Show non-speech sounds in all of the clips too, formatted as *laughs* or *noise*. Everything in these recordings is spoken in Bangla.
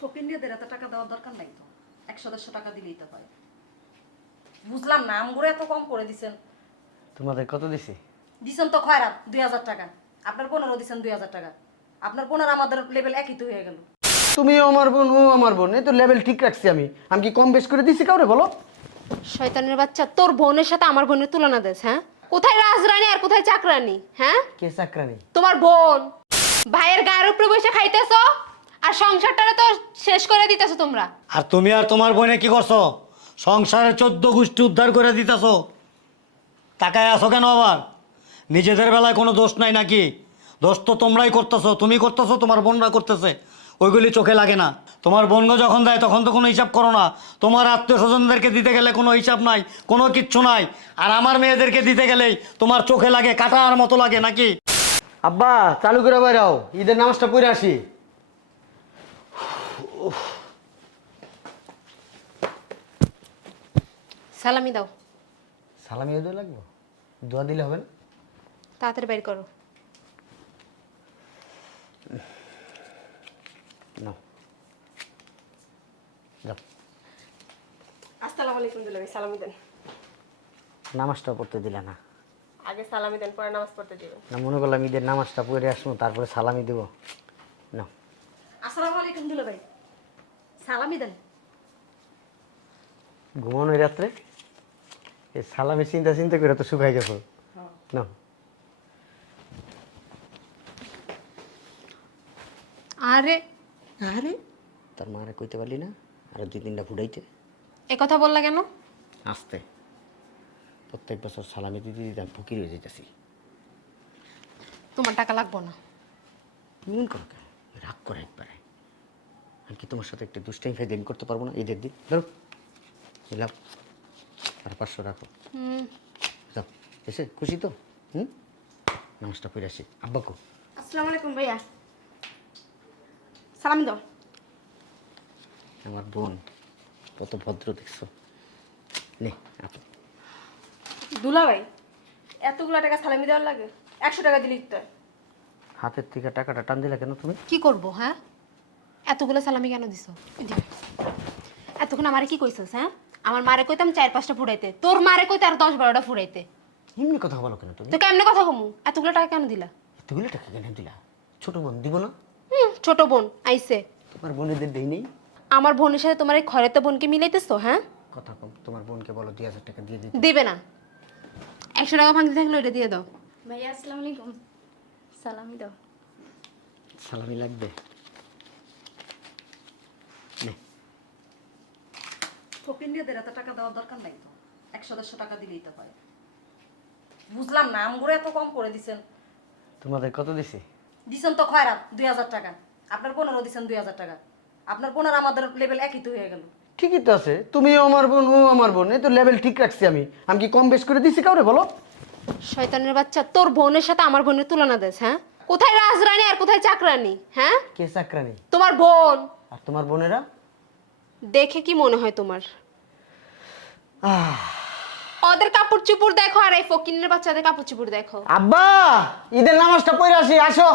ফকিন্নিয়াদের এত টাকা দেওয়ার দরকার নাই তো। একশো দেড়শো টাকা দিলেই তো হয়। বুঝলাম না আমগুলো এত কম করে দিছেন। তোমাদের কত দিছি? দিছেন তো খয়রাত দুই হাজার টাকা। আপনার বোনেরও দিছেন দুই হাজার টাকা। আপনার বোনের আমাদের লেভেল একই তো হয়ে গেল। তুমিও আমার বোন ও আমার বোন এই তো লেভেল ঠিক রাখছি আমি। আমি কি কম বেশ করে দিছি কাউরে বলো? শয়তানের বাচ্চা তোর বোনের সাথে আমার বোনের তুলনা দেস হ্যাঁ? কোথায় রাজরানী আর কোথায় চাকরানী হ্যাঁ? কে চাকরানি? তোমার বোন। ভাইয়ের গায়ের উপরে বসে খাইতেছো? আর সংসারটারে তো শেষ করে দিতেছো তোমরা। আর তুমি আর তোমার বোনে কি করছ? সংসারের চোদ্দ গোষ্ঠী উদ্ধার করে দিতেছো। তাকায় আছো কেন আবার? নিজেদের বেলায় কোনো দোষ নাই নাকি? দোষ তো তোমরাই করতেছো তুমি করতেছো তোমার বোনরা করতেছে। ওইগুলি চোখে লাগে না। তোমার বোনগো যখন দেয় তখন তো কোনো হিসাব করো না। তোমার আত্মীয় স্বজনদেরকে দিতে গেলে কোনো হিসাব নাই কোনো কিচ্ছু নাই। আর আমার মেয়েদেরকে দিতে গেলেই তোমার চোখে লাগে কাটার মতো লাগে নাকি? আব্বা চালু করে বাইরাও। ঈদের নামাজটা পড়ে আসি। সালামি দাও। সালামি দোয়া লাগবে? দোয়া দিলে হবে না? তাড়াতাড়ি বের করো। নাও। যাও। আসসালামু আলাইকুম দুলাভাই সালামি দেন। নামাজটা পড়তে দিলে না। আগে সালামি দেন পরে নামাজ পড়তে দিবেন না মনে করলাম ঈদের নামাজটা পড়ে আসব তারপরে সালামি দেবো। না আসসালামু আলাইকুম দুলা ভাই সালামি দেন। ঘুমানো রাত্রে? এই সালামি চিন্তা চিন্তা করে তো শুকাই গেছো। না আরে। আরে। তার মারে কইতে পারলি না? আর দুই তিনটা ফুটাইতে। এ কথা বললা কেন? আসতে। প্রত্যেক বছর সালামি দিতে দিতে আমি ফকির হয়ে যেতেছি তোমার টাকা লাগবো না। মন করো কেন? রাগ করে একবারে। আমি কি তোমার সাথে একটু দুষ্টাইম ফেদিন করতে পারব না? ঈদের দিন। ধরো। দিলাম আর পাঁচশো রাখো। হুম। যাও। এসে খুশি তো? হুম? নামাজটা পড়ে আসি। আব্বাকু আসসালামু আলাইকুম ভাইয়া। সালাম দাও। আমার বোন কত ভদ্র দেখছ। নে আপনি দুলাভাই এতগুলা টাকা সালামি দেওয়ার লাগে। একশো টাকা দিলেই তো। হাতের থেকে টাকাটা টান দিলে কেন তুমি? কি করব হ্যাঁ? এতগুলো সালামি কেন দিছো? এতক্ষণ আমারে কি কইছস হ্যাঁ? আমার মারে কইতাম চার পাঁচটা ফুটাইতে তোর মারে কইতে আর দশ বারোটা ফুটাইতে এমনি কথা বলো কেন তুমি? তো কেমনে কথা কমু? এতগুলো টাকা কেন দিলা? এতগুলো টাকা কেন দিলা? ছোট বোন দিব না? হুম ছোট বোন আইছে। তোমার বোনেদের দেই নেই? আমার বোনের সাথে তোমার এই খরেতে বোনকে মিলাইতেছো হ্যাঁ? কথা কম তোমার বোনকে বলো দুই হাজার টাকা দিয়ে দিতে। দিবে না। একশো টাকা ভাঙতে থাকলে ওইটা দিয়ে দাও। ভাইয়া আসসালামু আলাইকুম। সালামি দাও। সালামি লাগবে? ফকিন্নিয়াদের এত টাকা দেওয়ার দরকার নাই তো। একশো দেড়শো টাকা দিলেই তো হয়। বুঝলাম না আমগুলো এত কম করে দিছেন। তোমাদের কত দিছি? দিছেন তো খয়রাত দুই হাজার টাকা। আপনার বোনেরও দিছেন দুই হাজার টাকা। আপনার বোনের আমাদের লেভেল একই তো হয়ে গেল। ঠিকই তো আছে। তুমিও আমার বোন ও আমার বোন এই তো লেভেল ঠিক রাখছি আমি। আমি কি কম বেশ করে দিছি কাউরে বলো? শয়তানের বাচ্চা তোর বোনের সাথে আমার বোনের তুলনা দেস হ্যাঁ? কোথায় রাজরানী আর কোথায় চাকরানী হ্যাঁ? কে চাকরানি? তোমার বোন। আর তোমার বোনেরা? দেখে কি মনে হয় তোমার? ওদের কাপড় চুপড় দেখো আর এই ফকিনের বাচ্চাদের কাপড় চুপড় দেখো। আব্বা ঈদের নামাজটা পড়ে আসি আসো।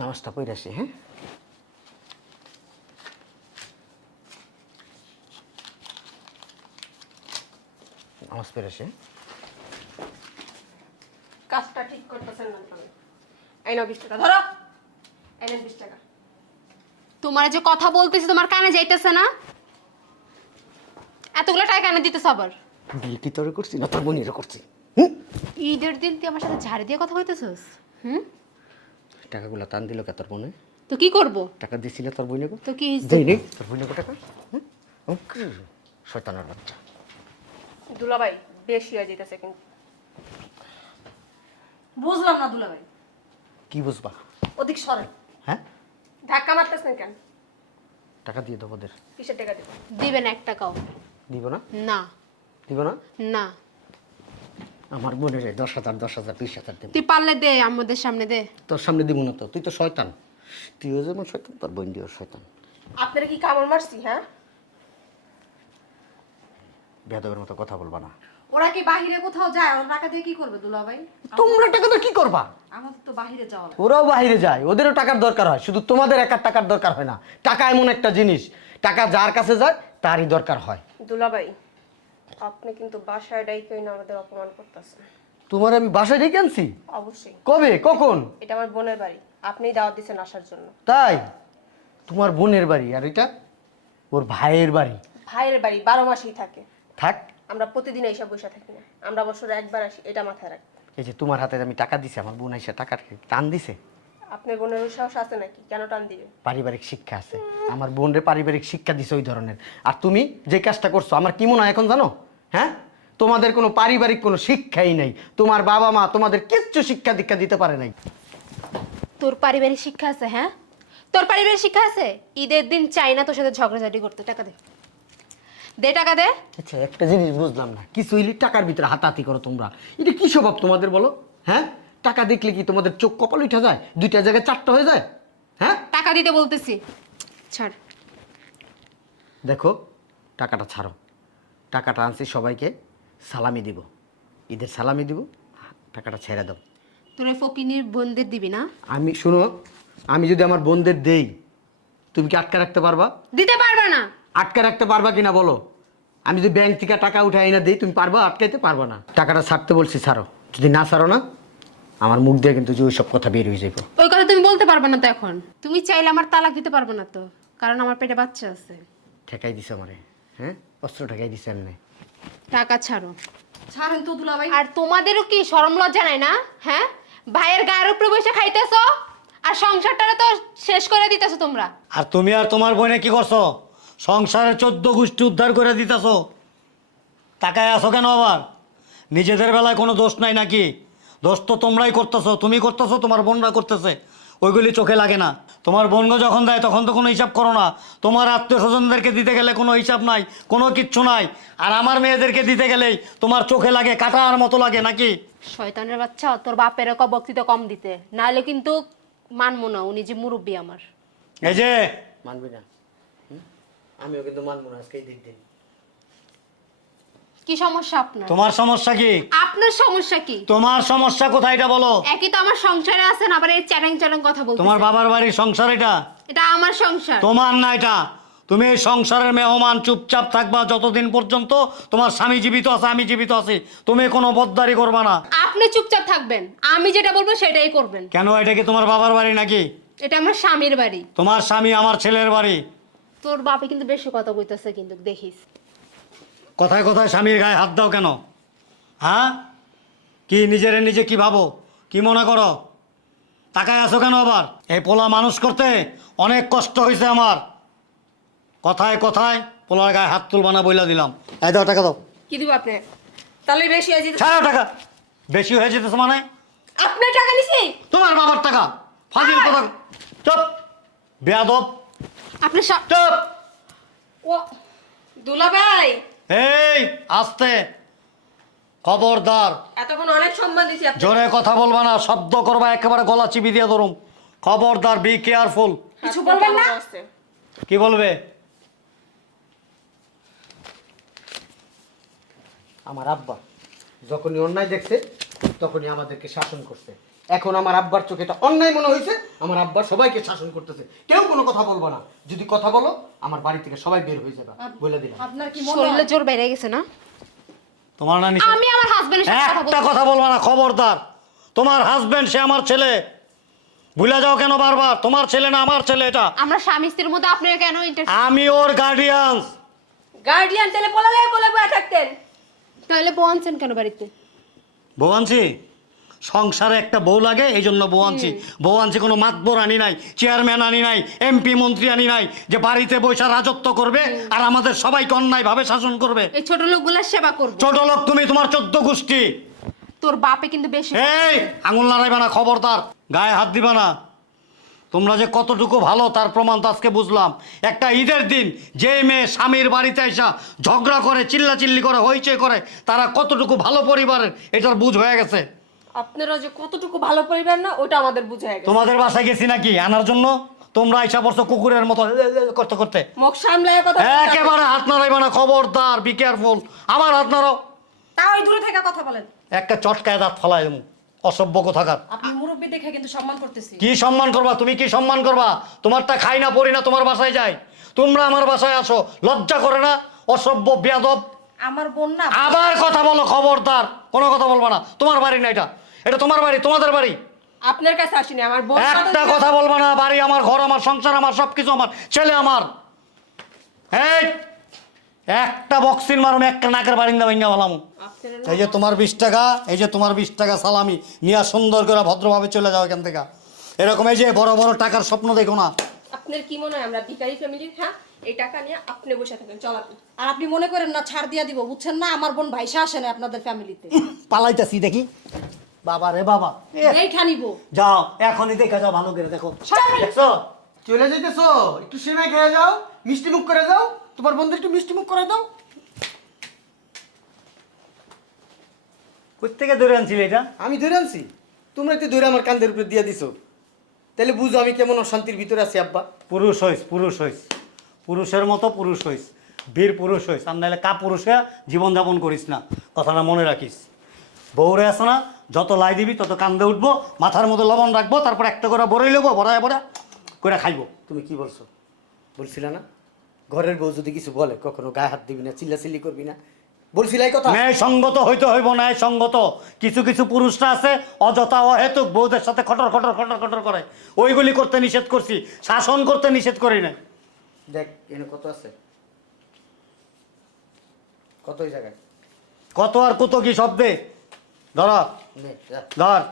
নামাজটা পড়ে আসি হ্যাঁ? নামাজ পড়ে আসি হ্যাঁ? কাজটা ঠিক করতেছেন না এই নাও বিশ টাকা ধরো। এই বিশ টাকা। তোমার যে কথা বলতেছি তোমার কানে যাইতেছে না? এতগুলো টাকা কানে দিতেছ আবার? বিল কি তোরে করছি না তোর বোনেরও করছি? হুম ঈদের দিন তুই আমার সাথে ঝাড় দিয়ে কথা কইতেছস হুম? টাকাগুলো টান দিল কে তোর বোনে? তো কি করব? টাকা দিছি না তোর বোনে তো কি দেই নেই তোর বোনে টাকা? হুম? ওকে শয়তানের বাচ্চা। দুলাভাই বেশি হয়ে যেতেছে কিন্তু। বুঝলাম না দুলা ভাই কি বুঝবা? ওদিক সরেন হ্যাঁ? ধাক্কা মারতেছেন কেন? টাকা দিয়ে দেবো ওদের। কিসের টাকা দেবো? দিবেন এক টাকাও। দিব না? না। দিব না? না। আমার বোনের দশ হাজার দশ হাজার বিশ হাজার দেবো। তুই পারলে দে আমাদের সামনে দে। তোর সামনে দিব না তো? তুই তো শয়তান। তুইও যেমন শয়তান তোর বোন দিও শয়তান। আপনারা কি কামড় মারছি হ্যাঁ? বেদবের মতো কথা বলবা না। ওরা কি বাহিরে কোথাও যায়? ওরা টাকা দিয়ে কি করবে দুলা ভাই তোমরা টাকা তো কি করবা? আমাদের তো বাহিরে যাওয়া ওরাও বাইরে যায় ওদেরও টাকার দরকার হয়। শুধু তোমাদের একার টাকার দরকার হয় না। টাকা এমন একটা জিনিস। টাকা যার কাছে যায় তারই দরকার হয়। দুলাভাই আপনি কিন্তু বাসায় ডাইকেই না আমাদের অপমান করতেছেন। তোমার আমি বাসায় ডেকে আনছি? অবশ্যই। কবে? কখন? এটা আমার বোনের বাড়ি। আপনিই দাওয়াত দিচ্ছেন আসার জন্য। তাই? তোমার বোনের বাড়ি আর এটা ওর ভাইয়ের বাড়ি। ভাইয়ের বাড়ি বারো মাসেই থাকে। থাক। আমরা প্রতিদিন এইসব বসে থাকি না। আমরা বছরে একবার আসি এটা মাথায় রাখি। এই যে তোমার হাতে আমি টাকা দিছি আমার বোন এসে টাকা টান দিছে। আপনার বোনের সাহস আছে নাকি? কেন টান দিবে পারিবারিক শিক্ষা আছে। আমার বোনরে পারিবারিক শিক্ষা দিছে ওই ধরনের। আর তুমি যে কাজটা করছ আমার কি মনে হয় এখন জানো? হ্যাঁ? তোমাদের কোনো পারিবারিক কোনো শিক্ষাই নাই। তোমার বাবা মা তোমাদের কিচ্ছু শিক্ষা দীক্ষা দিতে পারে নাই। তোর পারিবারিক শিক্ষা আছে হ্যাঁ? তোর পারিবারিক শিক্ষা আছে? ঈদের দিন চাই না তোর সাথে ঝগড়াঝাটি করতে। টাকা দে। দে টাকা দে। আচ্ছা একটা জিনিস বুঝলাম না। কিছু হইলে টাকার ভিতরে হাতাহাতি করো তোমরা। এটা কি স্বভাব তোমাদের বলো? হ্যাঁ? টাকা দেখলে কি তোমাদের চোখ কপাল উঠে যায়? দুইটা জায়গায় চারটা হয়ে যায়? হ্যাঁ? টাকা দিতে বলতেছি। ছাড়। দেখো টাকাটা ছাড়ো। টাকাটা আনছি সবাইকে সালামি দিব। ঈদের সালামি দিব টাকাটা ছেড়ে দাও। তোর ফকিনির বোনদের দিবি না? আমি শুনো আমি যদি আমার বোনদের দেই তুমি কি আটকা রাখতে পারবা? দিতে পারবে না। আটকা রাখতে পারবা কিনা বলো? আমি যদি ব্যাংক থেকে টাকা উঠে আইনা দিই তুমি পারবা? আটকাইতে পারবা না। টাকাটা ছাড়তে বলছি ছাড়ো। যদি না ছাড়ো না আমার মুখ দিয়ে কিন্তু যে ওইসব কথা বের হয়ে যাব ওই কথা তুমি বলতে পারবে না তো এখন। তুমি চাইলে আমার তালাক দিতে পারবে না তো কারণ আমার পেটে বাচ্চা আছে। ঠেকাই দিছে আমারে হ্যাঁ? অস্ত্র ঠেকাই দিছে এমনি। টাকা ছাড়ো। ছাড়েন তো দুলা ভাই আর তোমাদেরও কি শরম লজ্জা নাই না? হ্যাঁ? ভাইয়ের গায়ের উপরে বসে খাইতেছো? আর সংসারটারে তো শেষ করে দিতেছো তোমরা। আর তুমি আর তোমার বোনে কি করছ? সংসারের চোদ্দ গোষ্ঠী উদ্ধার করে দিতেছো। টাকায় আসো কেন আবার? নিজেদের বেলায় কোনো দোষ নাই নাকি? দোষ তো তোমরাই করতেছো তুমি করতেছো তোমার বোনরা করতেছে। ওইগুলি চোখে লাগে না। তোমার বোনগো যখন দেয় তখন তো কোনো হিসাব করো না। তোমার আত্মীয় স্বজনদেরকে দিতে গেলে কোনো হিসাব নাই কোনো কিচ্ছু নাই। আর আমার মেয়েদেরকে দিতে গেলেই তোমার চোখে লাগে কাটার মতো লাগে নাকি? শয়তানের বাচ্চা তোর বাপের ক বক্তৃতা কম দিতে। নাহলে কিন্তু মানবো না উনি যে মুরব্বী আমার। এই যে মানবি না। আমিও কিন্তু মানবো না আজকে দিক দিন কি সমস্যা আপনার? তোমার সমস্যা কি? আপনার সমস্যা কি? তোমার সমস্যা কোথায় এটা বলো? একই তো আমার সংসারে আছেন আবার এই চ্যালেং চ্যালেং কথা বলতে তোমার বাবার বাড়ির সংসার এটা? এটা আমার সংসার। তোমার না এটা? তুমি এই সংসারের মেহমান চুপচাপ থাকবা যতদিন পর্যন্ত তোমার স্বামী জীবিত আছে আমি জীবিত আছি। তুমি কোনো বদদারি করবা না। আপনি চুপচাপ থাকবেন। আমি যেটা বলব সেটাই করবেন। কেন এটা কি তোমার বাবার বাড়ি নাকি? এটা আমার স্বামীর বাড়ি। তোমার স্বামী আমার ছেলের বাড়ি। তোর বাপে কিন্তু বেশি কথা কইতেছে কিন্তু দেখিস। কথায় কথায় স্বামীর গায়ে হাত দাও কেন? হ্যাঁ? কি নিজের নিজে কি ভাবো? কি মনে করো? তাকায় আছো কেন আবার? এই পোলা মানুষ করতে অনেক কষ্ট হয়েছে আমার। কথায় কথায় পোলার গায়ে হাত তুলবা না বইলা দিলাম। এই দাও টাকা দাও। কি দিব আপনি? তাহলে বেশি হয়ে যেতে ছাড়াও টাকা। বেশি হয়ে যেতেছে মানে? আপনার টাকা নিছি তোমার বাবার টাকা। ফাজিল কথা চুপ। বেয়াদব। আপনি চুপ। ও দুলাভাই! এই আস্তে। খবরদার। এতক্ষণ অনেক সম্মান দিছি আপনি জোরে কথা বলবা না শব্দ করবা একেবারে গলা চিবি দিয়ে ধরুম। খবরদার বি কেয়ারফুল কিছু বলবেন না? কি বলবে? আমার আব্বা যখনই অন্যায় দেখছে তখনই আমাদেরকে শাসন করছে। এখন আমার আব্বার চোখে এটা অন্যায় মনে হয়েছে আমার আব্বা সবাইকে শাসন করতেছে। কেউ কোনো কথা বলব না। যদি কথা বলো আমার বাড়ি থেকে সবাই বের হয়ে যাবে। বলে দিলাম। আপনার কি মনে শরীরে জোর বেড়ে গেছে না? তোমার না আমি আমার হাজবেন্ডের সাথে কথা একটা বলছি। কথা বলবা না খবরদার। তোমার হাজবেন্ড সে আমার ছেলে। ভুলে যাও কেন বারবার? তোমার ছেলে না আমার ছেলে এটা? আমরা স্বামী স্ত্রীর মধ্যে আপনি কেন ইন্টার আমি ওর গার্ডিয়ান গার্ডিয়ান তাহলে পলালে কোলে বয়ে থাকতেন। তাহলে বউ আনছেন কেন বাড়িতে? বউ আনছি? সংসারে একটা বউ লাগে এই জন্য বউ আনছি। বউ আনছি কোনো মাতবর আনি নাই চেয়ারম্যান আনি নাই এমপি মন্ত্রী আনি নাই যে বাড়িতে বৈশা রাজত্ব করবে আর আমাদের সবাইকে অন্যায়ভাবে শাসন করবে। এই ছোট লোকগুলার সেবা করব। ছোট লোক তুমি তোমার চোদ্দ গোষ্ঠী। তোর বাপে কিন্তু বেশি এই আঙুল নাড়াইবা না খবরদার। গায়ে হাত দিবা না। তোমরা যে কতটুকু ভালো তার প্রমাণ তো আজকে বুঝলাম। একটা ঈদের দিন যে মেয়ে স্বামীর বাড়িতে এসা ঝগড়া করে চিল্লাচিল্লি করে হইচই করে তারা কতটুকু ভালো পরিবারের এটার বুঝ হয়ে গেছে। আপনারা যে কতটুকু ভালো পরিবার না ওটা আমাদের বুঝে গেছে। তোমাদের বাসায় গেছি নাকি? আনার জন্য? তোমরা এসা পড়ছো কুকুরের মতো করতে করতে। মুখ সামলায় কথা একেবারে হাত নাড়াইবা না খবরদার বি কেয়ারফুল আমার হাত নাড়াও। তাও ওই দূরে থেকে কথা বলেন। একটা চটকায় দাঁত ফলাই দেবো অসভ্য কোথাকার। আপনি মুরব্বী দেখে কিন্তু সম্মান করতেছি। কি সম্মান করবা? তুমি কি সম্মান করবা? তোমারটা খাই না পড়ি না তোমার বাসায় যাই। তোমরা আমার বাসায় আসো লজ্জা করে না? অসভ্য বেয়াদব। আমার বোন না। আবার কথা বলো খবরদার। কোনো কথা বলবা না। তোমার বাড়ি না এটা। এটা তোমার বাড়ি তোমাদের বাড়ি। আপনার কাছে আসিনি আমার বোন একটা কথা বলবা না বাড়ি আমার ঘর আমার সংসার আমার সবকিছু আমার ছেলে আমার। এই একটা বক্সিন মারুম একটা নাকের বারিন্দা ভেঙ্গা বলাম আপনার এই যে তোমার বিশ টাকা এই যে তোমার বিশ টাকা সালামি নিয়ে সুন্দর করে ভদ্রভাবে চলে যাও এখান থেকে। এরকম এই যে বড় বড় টাকার স্বপ্ন দেখো না। আপনার কি মনে হয় আমরা ভিখারি ফ্যামিলি হ্যাঁ? এই টাকা নিয়ে আপনি বসে থাকেন চল আপনি। আর আপনি মনে করেন না ছাড় দিয়া দিব বুঝছেন না? আমার বোন ভাইসা আসে না আপনাদের ফ্যামিলিতে *laughs* পালাইতাছি দেখি। বাবা রে বাবা। এ, এই ঠানিব যাও এখনই দেখে যাও ভালো করে দেখো। দেখছ? চলে যাইতেছো? একটু সেমাই খেয়ে যাও মিষ্টি মুখ করে যাও। তোমার বন্ধু একটু মিষ্টি মুখ করে দাও। কোথেকে ধরে আনছিলে এটা? আমি ধরে আনছি। তোমরা তো ধরে আমার কান্দের উপরে দিয়ে দিছো। তাহলে বুঝো আমি কেমন অশান্তির ভিতরে আছি আব্বা। পুরুষ হইস পুরুষ হইস। পুরুষের মতো পুরুষ হইস বীর পুরুষ হইস আর নাহলে কা পুরুষ হয়ে জীবনযাপন করিস না। কথাটা মনে রাখিস। বউরে আসো না যত লাই দিবি তত কান্দে উঠবো মাথার মতো লবণ রাখব তারপর একটা করে বড়ই নেব বড়ায় বড়া করে খাইবো। তুমি কি বলছো? বলছিলা না? ঘরের বউ যদি কিছু বলে কখনো গায়ে হাত দিবি না চিল্লাচিল্লি করবি না? বলছিলা এই কথা? ন্যায় সঙ্গত হইতে হইব ন্যায় সঙ্গত কিছু কিছু পুরুষরা আছে অযথা অহেতুক বউদের সাথে খটর খটর খটর খটর করে। ওইগুলি করতে নিষেধ করছি শাসন করতে নিষেধ করি না দেখ এনে কত আছে? কত ওই জায়গায়? কত আর কত কি শব্দে? ধরা। নে, যা। ধর।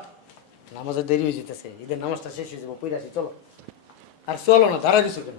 নামাজের দেরি হয়ে যেতেছে ঈদের নামাজটা শেষ হয়ে যাব পইরাছি চলো। আর চলো না দাঁড়া দিছো কেন?